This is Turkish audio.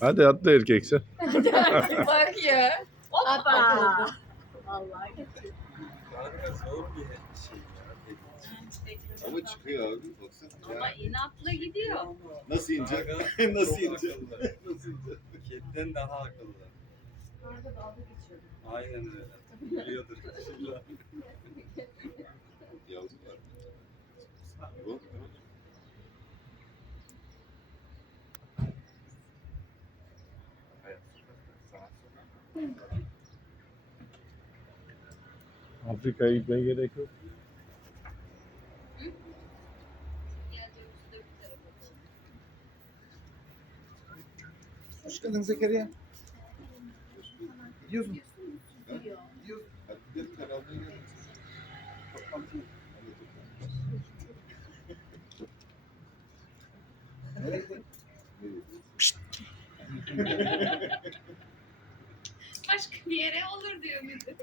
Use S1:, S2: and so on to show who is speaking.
S1: Hadi atla erkekse.
S2: Bak ya.
S3: Hoppa.
S2: Vallahi.
S4: Kanka zor bir şey ya.
S5: Ama çıkıyor abi. Baksana.
S2: Ama inatla gidiyor.
S5: Nasıl inecek? Nasıl inecek? Nasıl inecek?
S4: Kediden daha akıllı.
S2: Arada dalga geçiyordum.
S4: Aynen öyle. Biliyordur.
S5: Yavru var. Bu.
S1: Afrika'ya gitmeye gerek yok.
S6: Hoş geldin Zekeriya. Gidiyorsun.
S5: Gidiyoruz. Hadi gidelim beraber gidelim.
S6: Toplantı.
S5: Nereye?
S2: Başka bir yere olur diyor müdür.